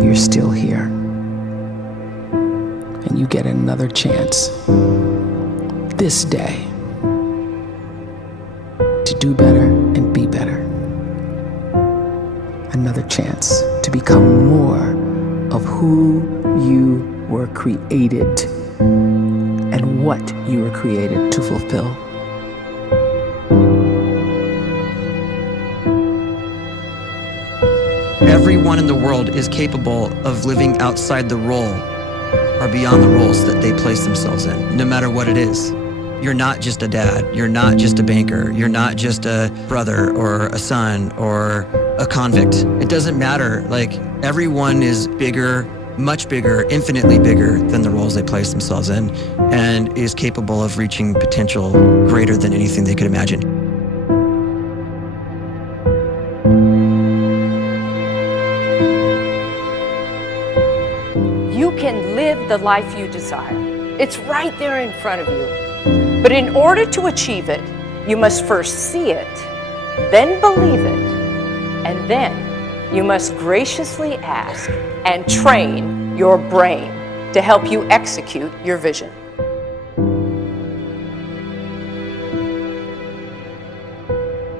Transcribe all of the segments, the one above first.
you're still here. And you get another chance this day to do better and be better. Another chance to become more of who you were created and what you were created to fulfill. Everyone in the world is capable of living outside the role or beyond the roles that they place themselves in, no matter what it is. You're not just a dad, you're not just a banker, you're not just a brother or a son or a convict. It doesn't matter. Like, everyone is bigger, much bigger, infinitely bigger than the roles they place themselves in, and is capable of reaching potential greater than anything they could imagine. You can live the life you desire. It's right there in front of you. But in order to achieve it, you must first see it, then believe it, and then you must graciously ask and train your brain to help you execute your vision.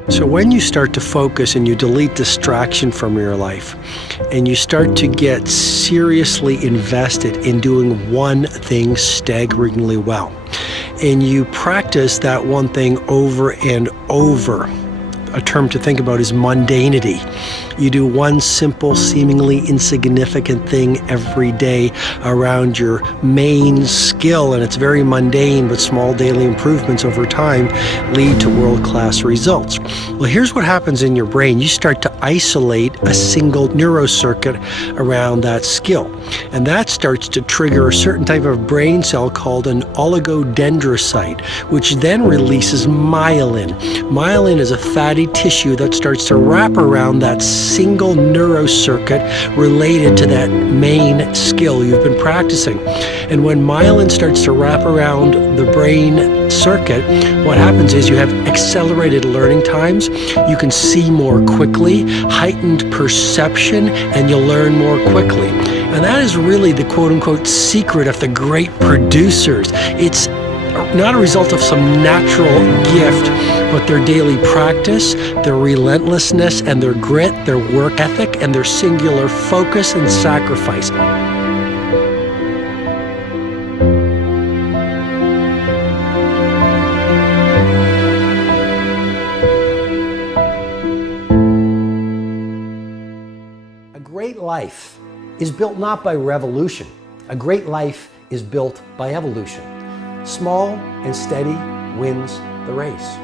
So when you start to focus and you delete distraction from your life, and you start to get seriously invested in doing one thing staggeringly well, and you practice that one thing over and over, a term to think about is mundanity. You do one simple, seemingly insignificant thing every day around your main skill, and it's very mundane, but small daily improvements over time lead to world-class results. Well, here's what happens in your brain. You start to isolate a single neurocircuit around that skill, and that starts to trigger a certain type of brain cell called an oligodendrocyte, which then releases myelin. Myelin is a fatty tissue that starts to wrap around that single neurocircuit related to that main skill you've been practicing. And when myelin starts to wrap around the brain circuit, what happens is you have accelerated learning times, you can see more quickly, heightened perception, and you'll learn more quickly. And that is really the quote-unquote secret of the great producers. It's not a result of some natural gift, but their daily practice, their relentlessness and their grit, their work ethic, and their singular focus and sacrifice. A great life is built not by revolution. A great life is built by evolution. Small and steady wins the race.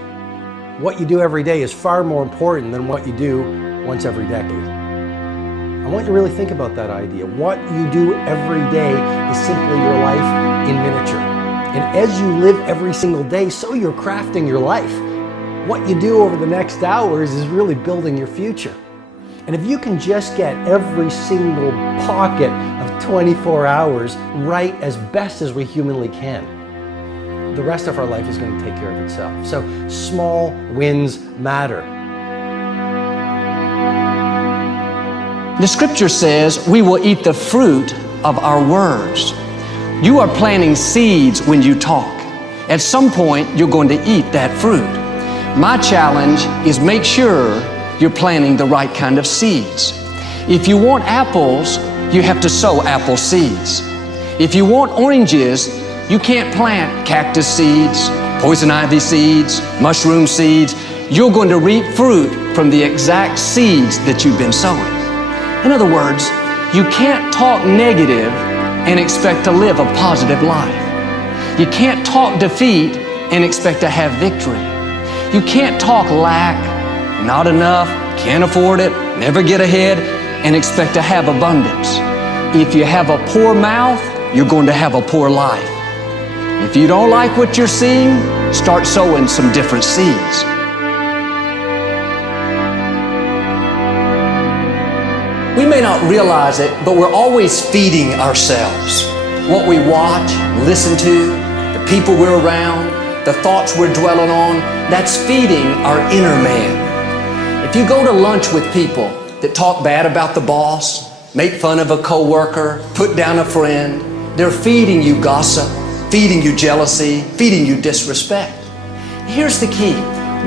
What you do every day is far more important than what you do once every decade. I want you to really think about that idea. What you do every day is simply your life in miniature. And as you live every single day, so you're crafting your life. What you do over the next hours is really building your future. And if you can just get every single pocket of 24 hours right as best as we humanly can, the rest of our life is going to take care of itself. So small wins matter. The scripture says we will eat the fruit of our words. You are planting seeds when you talk. At some point, you're going to eat that fruit. My challenge is make sure you're planting the right kind of seeds. If you want apples, you have to sow apple seeds. If you want oranges, you can't plant cactus seeds, poison ivy seeds, mushroom seeds. You're going to reap fruit from the exact seeds that you've been sowing. In other words, you can't talk negative and expect to live a positive life. You can't talk defeat and expect to have victory. You can't talk lack, not enough, can't afford it, never get ahead, and expect to have abundance. If you have a poor mouth, you're going to have a poor life. If you don't like what you're seeing, start sowing some different seeds. We may not realize it, but we're always feeding ourselves. What we watch, listen to, the people we're around, the thoughts we're dwelling on, that's feeding our inner man. If you go to lunch with people that talk bad about the boss, make fun of a coworker, put down a friend. They're feeding you gossip, feeding you jealousy, feeding you disrespect. Here's the key.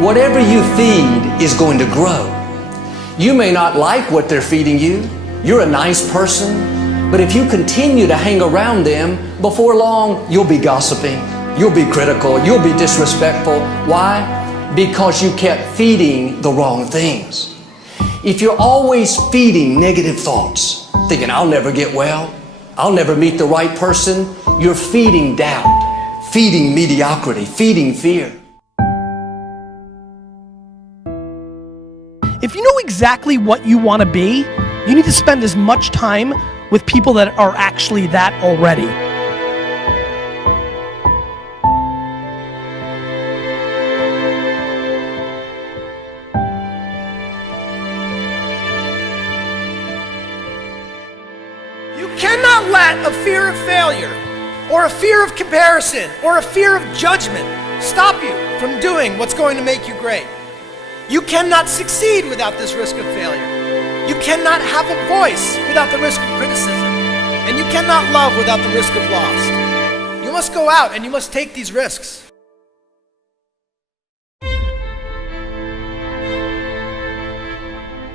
Whatever you feed is going to grow. You may not like what they're feeding you. You're a nice person, but if you continue to hang around them, before long, you'll be gossiping, you'll be critical, you'll be disrespectful. Why? Because you kept feeding the wrong things. If you're always feeding negative thoughts, thinking, I'll never get well, I'll never meet the right person, you're feeding doubt, feeding mediocrity, feeding fear. If you know exactly what you want to be, you need to spend as much time with people that are actually that already. You cannot let a fear of failure, or a fear of comparison, or a fear of judgment stop you from doing what's going to make you great. You cannot succeed without this risk of failure. You cannot have a voice without the risk of criticism. And you cannot love without the risk of loss. You must go out and you must take these risks.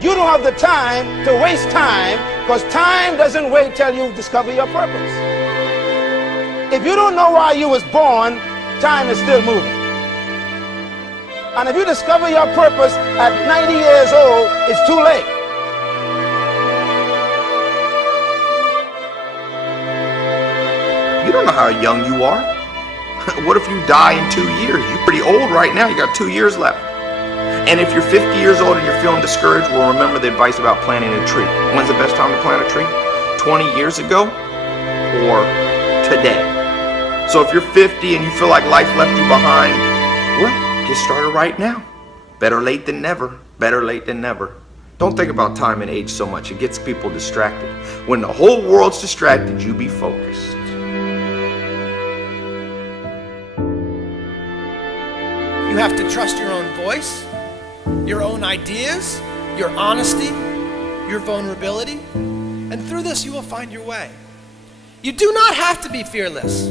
You don't have the time to waste time, because time doesn't wait till you discover your purpose. If you don't know why you was born, time is still moving. And if you discover your purpose at 90 years old, it's too late. You don't know how young you are. What if you die in 2 years? You're pretty old right now. You got 2 years left. And if you're 50 years old and you're feeling discouraged, well, remember the advice about planting a tree. When's the best time to plant a tree? 20 years ago or today? So if you're 50 and you feel like life left you behind, well, get started right now. Better late than never. Better late than never. Don't think about time and age so much. It gets people distracted. When the whole world's distracted, you be focused. You have to trust your own voice, your own ideas, your honesty, your vulnerability, and through this you will find your way. You do not have to be fearless.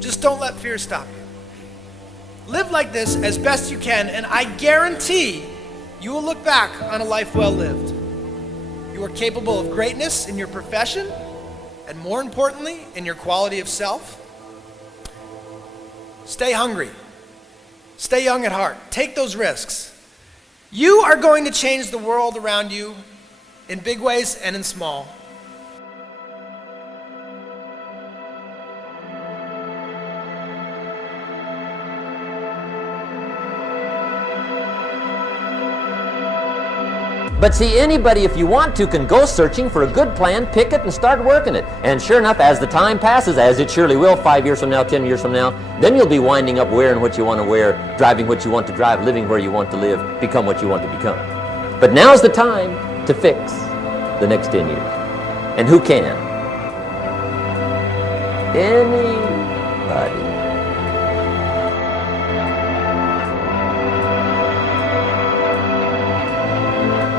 Just don't let fear stop you. Live like this as best you can, and I guarantee you will look back on a life well lived. You are capable of greatness in your profession, and more importantly, in your quality of self. Stay hungry. Stay young at heart. Take those risks. You are going to change the world around you in big ways and in small. But see, anybody, if you want to, can go searching for a good plan, pick it, and start working it. And sure enough, as the time passes, as it surely will 5 years from now, 10 years from now, then you'll be winding up wearing what you want to wear, driving what you want to drive, living where you want to live, become what you want to become. But now's the time to fix the next 10 years. And who can? Anybody.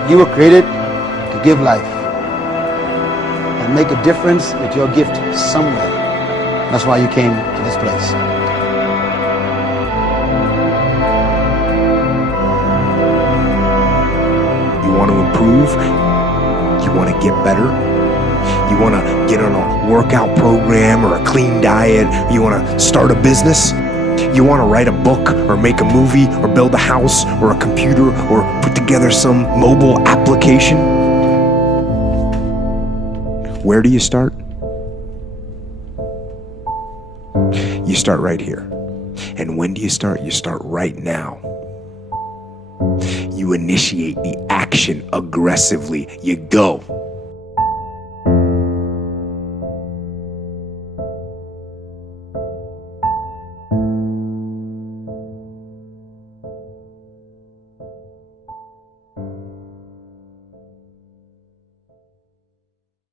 You were created to give life and make a difference with your gift somewhere. That's why you came to this place. You want to improve? You want to get better? You want to get on a workout program or a clean diet? You want to start a business? You want to write a book or make a movie or build a house or a computer or put together some mobile application? Where do you start? You start right here. And when do you start? You start right now. You initiate the action aggressively. You go.